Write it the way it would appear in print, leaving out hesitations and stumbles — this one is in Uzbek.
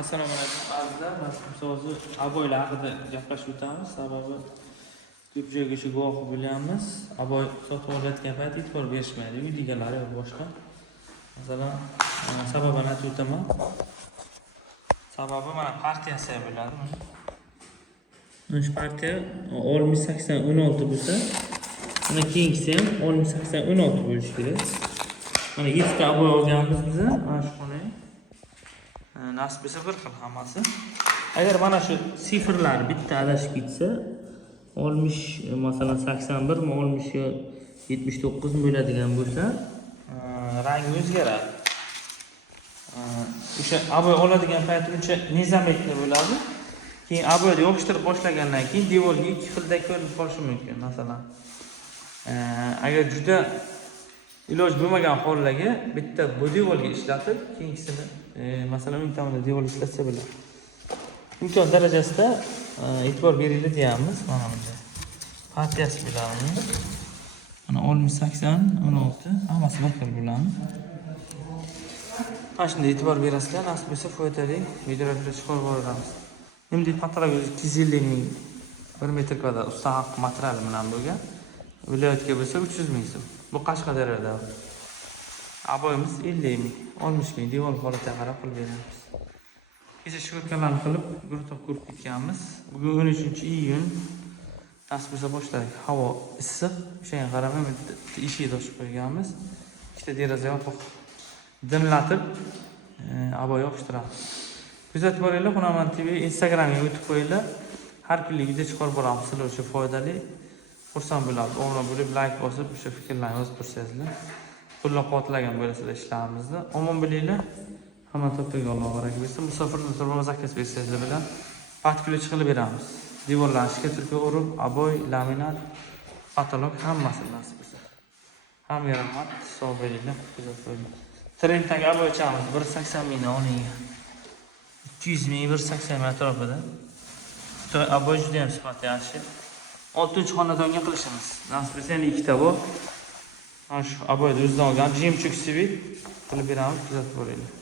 Assalomu alaykum azizlar. Biz hozir aboylar haqida gaplashib o'tamiz. Sababi ko'p joyga shu guvoh bo'lyapmiz. Aboy sotib olayotgan payt e'tibor berishmaydi. Uy deganlari yo'q boshqa. Masalan, sababini aytib o'taman. Sababi mana partiyasi bo'ladi. Mana shu partiya 60-80-16 bo'lsa, mana keyingisi ham 60-80-16 bo'lishi kerak. Mana 7 ta aboy olganmiz biz. Mana shu xonani. Nasib bo'lsa bir xil hammasi. Agar mana shu sifrlar bitta adashib ketsa, 60 masalan 81 mi 60 yo 79 bo'ladigan bo'lsa, rangi o'zgaradi. O'sha aboy oladigan paytimizcha nezametli bo'ladi. Keyin aboyni yopishtirib boshlagandan keyin devorga ikki xilda ko'rinib qolishi mumkin, masalan. Agar juda iloj bo'lmagan hollarga bitta bu devorga ishlatib, keyingisini masalan o'ng tomonda devor ishlatsa bo'ladi. Imkon darajasida e'tibor beringlar deyamiz. Mana bunday partiyasi bilan. Mana 60-80-16 hammasi bir xil bo'ladi. Mana shunday e'tibor berasizlar, nasib bo'lsa foydali videolarni chiqarib boramiz. Endi patologiya 250 ming 1 metr kvadrat usta haq material bilan bo'lgan. Viloyatga bo'lsa 300 ming so'm. Bu Qashqadaryoda. Aboyimiz 50 ming, 60 ming devor holatiga qarab qilib beramiz. Kecha shikoyatlarni qilib, guruh ko'rib ketganmiz. Bugun 13-iyun. Nasib bo'lsa boshladik. Havo issiq, o'shanga qaramay eshikni ochib qo'yganmiz. Ikkita deraza yopiq. Dimlatib aboy yopishtiramiz. Kuzatib boringlar, Xunoman TV Instagramga o'tib qo'yinglar. Har kunlik video chiqarib boramiz. Sizlar uchun foydali. Xursand bo'lamiz. Obuna bo'lib, like bosib, o'sha fikrlarni yozib tursangizlar. Qo'llab-quvvatlagan bo'lasizlar ishlarimizni. Omon bo'linglar. Hamma to'piga Alloh baraka bersin. Musofirni turma zakaz bersangizlar bilan patkulch qilib beramiz. Devorlarni shkatilka urib, aboy, laminat, patolog hammasi nasib bo'lsa. Hammaga rahmat. Sog' bo'linglar. Kuzatib qo'yinglar. Trenddagi aboychamiz 180 mingdan olingan. 200 ming 180 ming atrofida. Xitoy aboy juda ham sifati yaxshi. 6-xonadonga qilishimiz. Nasib bo'lsa yana ikkita bor. Mana shu aboyni o'zidan olgan jemchug svit qilib beramiz, kuzatib boringlar.